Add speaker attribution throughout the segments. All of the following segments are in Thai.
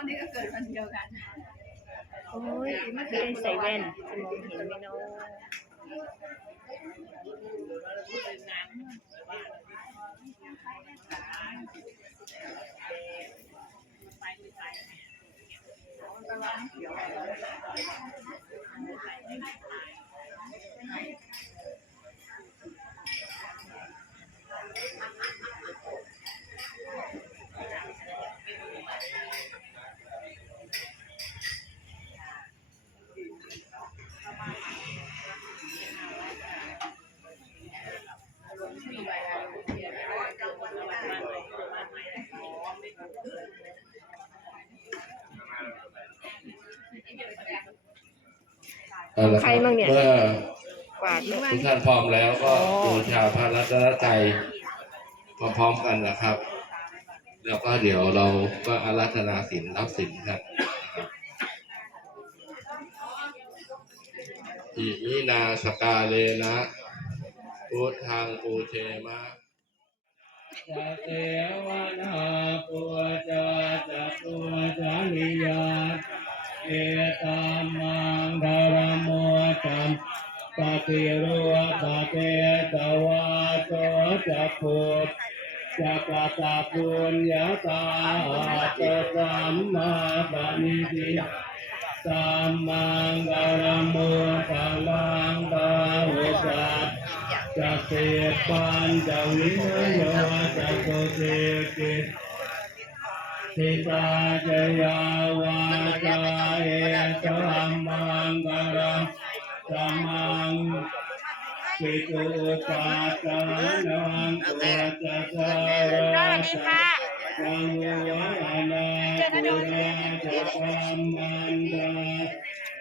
Speaker 1: คนนี้ก็เกิดวันเดียวกัน
Speaker 2: โอ้ยไม่เคยได้ใส่แว่นจะมองเห็นไหมเนาะ
Speaker 3: เอาละ
Speaker 2: ใครบ้างเนี่ย
Speaker 3: เมื่อก
Speaker 2: วาดไหม
Speaker 3: ทุกท่านพร้อมแล้วก็
Speaker 2: อ๋อ
Speaker 3: บูชาพระรัตนตรัยพร้อมๆกันนะครับ แล้วก็เดี๋ยวเราก็อาราธนาศีลรับศีลครับอิมินาสกาเลนะพุทธังปูเทมะ
Speaker 4: จะเทวนาปุจาจะปุจานิยาเอตามังธาร โมตัมปฏิรูปเตตวาโตจะพุทจะกตาปุญญาตาโตสัมมาปณิทิสัมมังกรมุตลังบาหุสัตจะเสพปันจวิโยจะโกเสกิสิตาจยาวาจาเอสัมมังกรัม สัมมังปิตุปาตานังตุจะสารสัจังวานาตุระจะสัมมันดา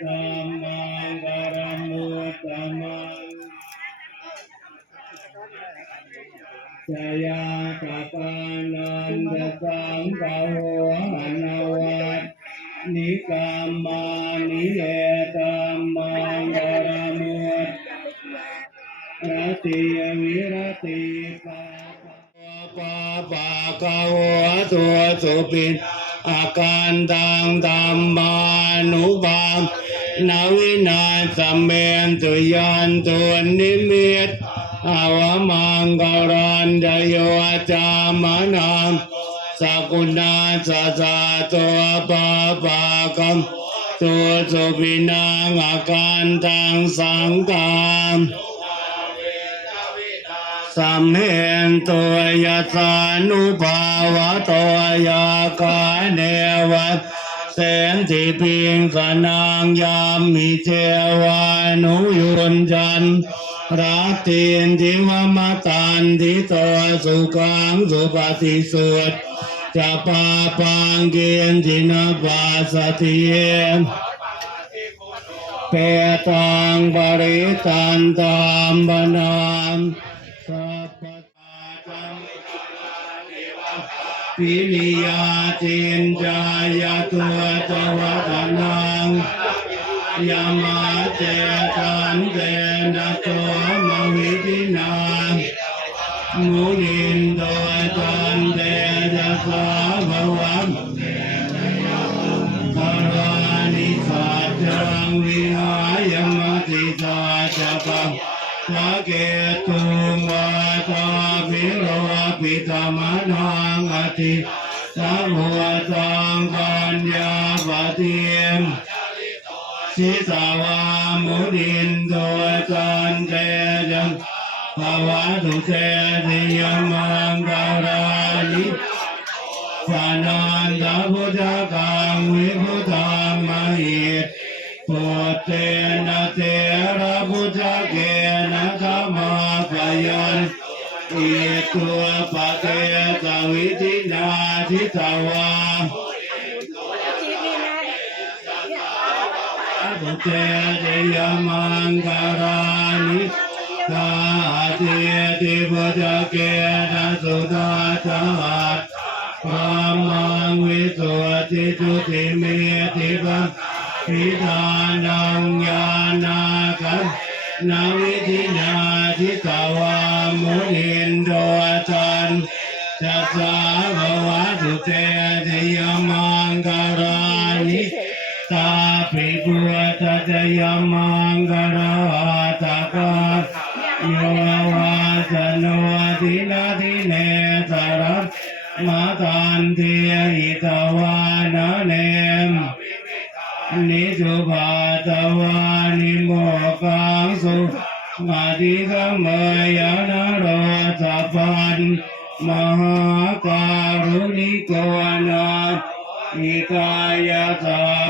Speaker 4: สัมมังกรัมมุตตมังชยาตาปานันตสังกาโหอนวัตนิกามานิเอ ปะกะโหตัวสุปินอาการตังตัมมานุบามนาวินาสเมนตุยันตุนิมิตอาวมังกรันดโยจามนังสกุณาสะสะตัวปะปะกัมตัวสุปินังอาการตังสังกาม สัมเหนตัวยาสานุภาวะตัวยากาเนวัตเสนทิพิงสนางยามมิเจวานุยุนจันรัตตินทิวมตันทิตัวสุขังสุปฏิสุตจะปาปังเกียนทินปาสติเยเปตังบริตันตามบนาม ปิริยาจินจายตัวจวัตนังยามาเจกันเตนะโตมวิทินามุนินโดยจันเตจะสาภวันคารานิสัจจังวิหายมติตาจะปัง สเกตุงวาตาภิโรปิตามนังอติสัมหัวตังปัญญาปเทียมสิสาวามุนินโดจันเตจังภาวะตุเตติยมังการานิปานันตพุทธกังวิพุทธามหิตปุเตนะเตระพุทธเก อิตัวปะเตสวิธินาทิตวาพุเตเตยมังการานิตาเตติพุทธเกนะสุตาจัตพระมังวิสุทิจุติเมติปังพิธานังญาณาคันนาวิธินาทิตาวา ปิปุตตะยมังกราตะกาโยวาสโนทินาทิเนสรัตมาตันเทหิตวานเนมนิสุภาตวานิโมกังสุมาติกัมเมยนโรสัพพันมหาการุณิโกนาอิกายาสัพปา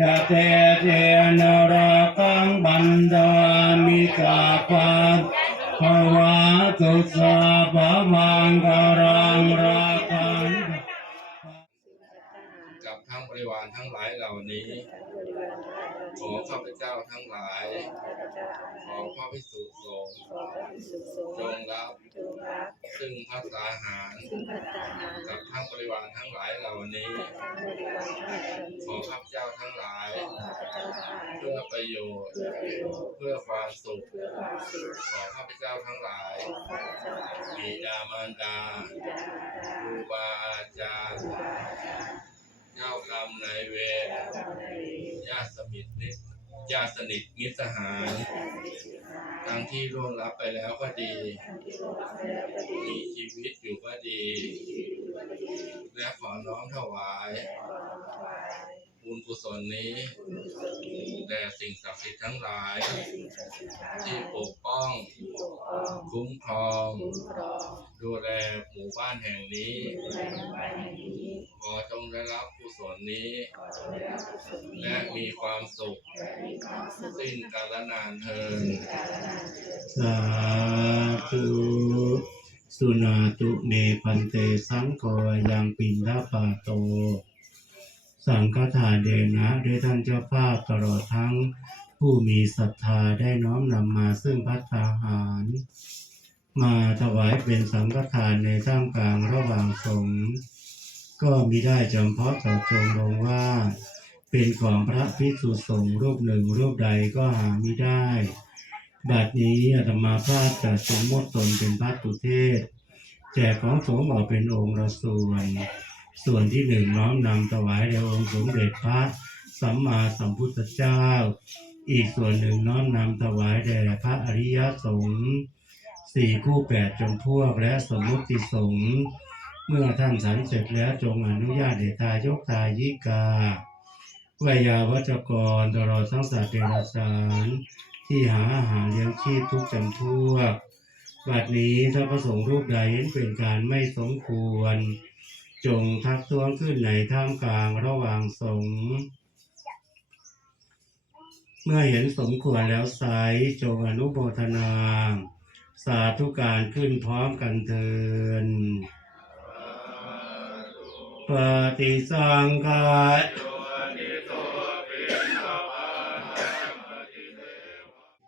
Speaker 4: จเจนะโหตุจยมังกรังสัพเทธาจะเตเจนรกังบันดามิกาปังภวะตุสาภมังกรังราคัง
Speaker 3: กับทั้งบริวารทั้งหลายเหล่านี้ ขอข้าพเจ้าทั้งหลาย ขอพระพิสุสงฆ์จงรับซึ่งพัสาหารกับทั้งบริวารทั้งหลายเหล่านี้ขอข้าพเจ้าทั้งหลาย เพื่อประโยชน์ เพื่อความสุขขอข้าพเจ้าทั้งหลายบิดามารดาครูบาอาจารย์เจ้ากรรมนายเวรญาติสมิทนิ ญาติสนิทมิตรสหายทั้งที่ร่วงรับไปแล้วก็ดี มีชีวิตอยู่ก็ดี และขอน้อมถวาย บุญกุศลนี้แด่สิ่งศักดิ์สิทธิ์ทั้งหลาย ที่ปกป้อง คุ้มครอง ดูแลหมู่บ้านแห่งนี้ ขอจงได้รับกุศลนี้ และมีความสุข สิ้นกาลนานเทิน
Speaker 4: สาธุสุนาตุเมพันเตสังโฆยังปินทปาโต สังฆทานเดนะด้วยท่านเจ้าภาพตลอดทั้งผู้มีศรัทธาได้น้อมนำมาซึ่งพัฒาหาร มาถวายเป็นสังฆทานในท่ามกลางระหว่างสงฆ์ก็มิได้จำเพาะเจาะจงลงว่า เป็นของพระภิกษุสงฆ์รูปหนึ่งรูปใดก็หาไมิได้ บัดนี้อาตมาภาพจะสมมติตนเป็นพระตุเทศ แจกของสงฆ์ออกเป็นองค์ละส่วน ส่วนที่หนึ่งน้อมนำถวายแด่องค์สมเด็จพระสัมมาสัมพุทธเจ้า อีกส่วนหนึ่งน้อมนำถวายแด่พระอริยสงฆ์สี่คู่แปดจำพวกและสมมุติสงฆ์เมื่อท่านสันเสร็จแล้วจงอนุญาตเดชายกทายิกาวยาวัจกรตลอดทั้งสัตว์เดรัจฉานที่หาอาหารเลี้ยงชีพทุกจำพวกบัดนี้ถ้าประสงค์รูปใดเห็นเป็นการไม่สมควร จงทักท้วงขึ้นในท่ามกลางระหว่างสงฆ์เมื่อเห็นสมควรแล้วไซจงอนุโมทนา สาธุการขึ้นพร้อมกันเทินปฏิสังขาร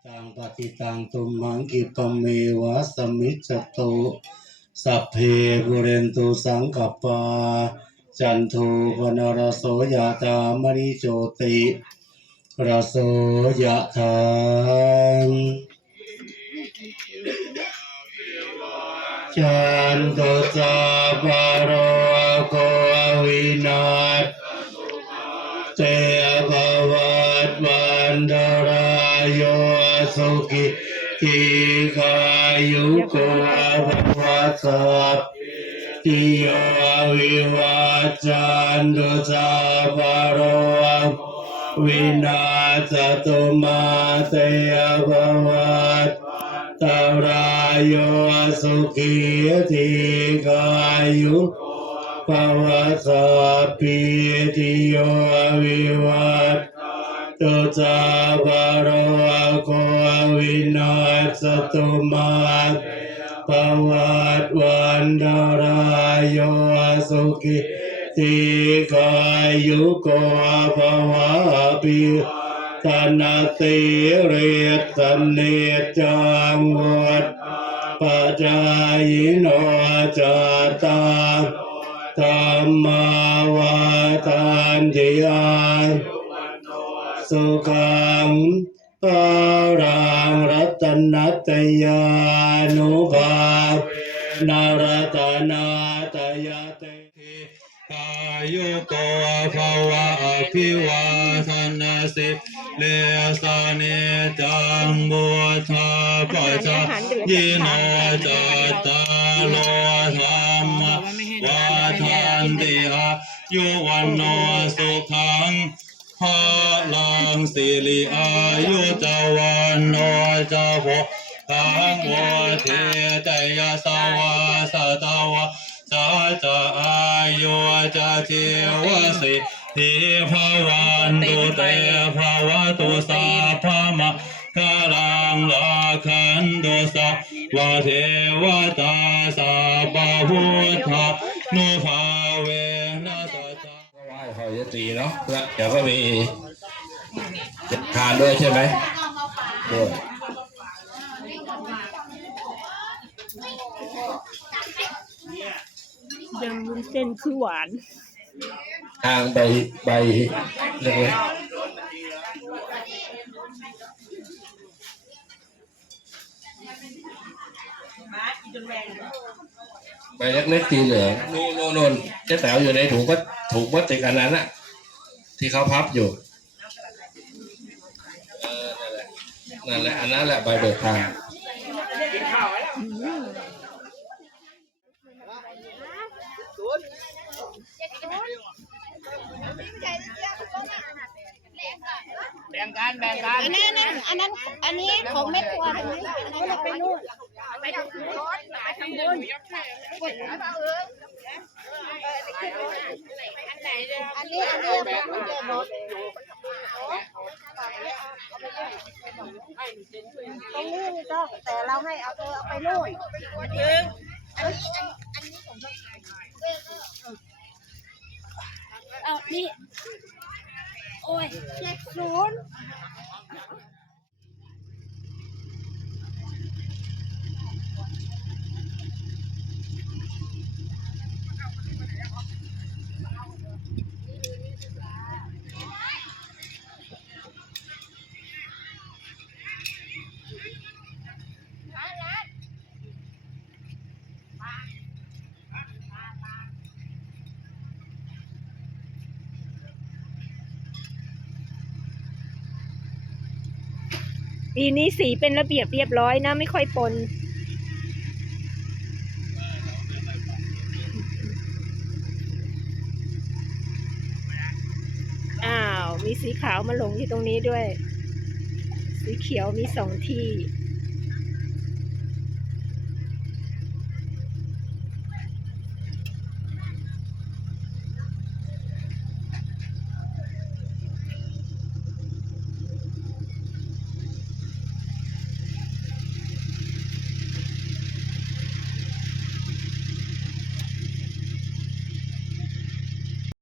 Speaker 4: ตังปฏิตังตุมหังกิปเมวะสมิจจตุ สัพเพบุเรนตุสังกปา จันโทปนรโสยตามณิโจติรโสยะถางจันโตจาปารโควินาศเตภวัตวันดารายโยสุขิ ติกายุโกภวะสัพติโยวิวัจจันตุสาภโรวินาศตุมาเตภวัตตารายโยสุขิติกายุปวสัพพิติโยวิวัตตุจาบารโควิ นาศตุมาปวัตวันดารายโยสุขิติกายุโกภวะปิ
Speaker 5: ธนาติเรสเนจังวุฒปัจจายโนจตาธรรมาวาทานติยาสุขัง ปารังรัตนัตยานุภาเนารตนาตยเตกายุโกภวะอภิวาทนาสิเลสานิจังบุทธาปัจจยิโนจัตตาโลธรรมวาทันติอายุวันโนสุขัง พลังสิริอายุจาวันโนจาโภตังวเทตยาสวาสตาวาสัจจะอายุจะเทวสิทิภวันตุเตภวตุสัพพมะกาลังลาคันตุสัพวะเทวตาสัพพพุทธานุภา นาะ
Speaker 3: แล้วเดี๋ยวก็มีทานด้วยใช่ไหมด้วย
Speaker 2: ยำวุ้นเส้นคือหวาน
Speaker 3: ทางใบใบเล็กๆใบเล็กๆสีเหลืองนู่นนู่นนู่นเจ๊แต๋วอยู่ในถุงก็ถุงพลาสติกอันนั้นอะ ที่เขาพับอยู่เออนั่นแหละนั่นแหละอันนั้นแหละใบเบิกทาง
Speaker 1: อันนั้นอันนั้นอันนี้ของแม่ครัวใช่ไหมอันนั้นเราไปนู่นไปทางนู้นไปทางบนอั อันนี้อันนี้เป็นกุญแจรถตรงนี้ไม่ต้องแต่เราให้เอาตัวเอาไปนู่นอันนี้อันอันนี้ของเพื่อนเอานี่โอ้ยเจ็ดศูนย์
Speaker 2: ปีนี้สีเป็นระเบียบเรียบร้อยนะ ไม่ค่อยปน อ้าว มีสีขาวมาลงที่ตรงนี้ด้วย สีเขียวมีสองที่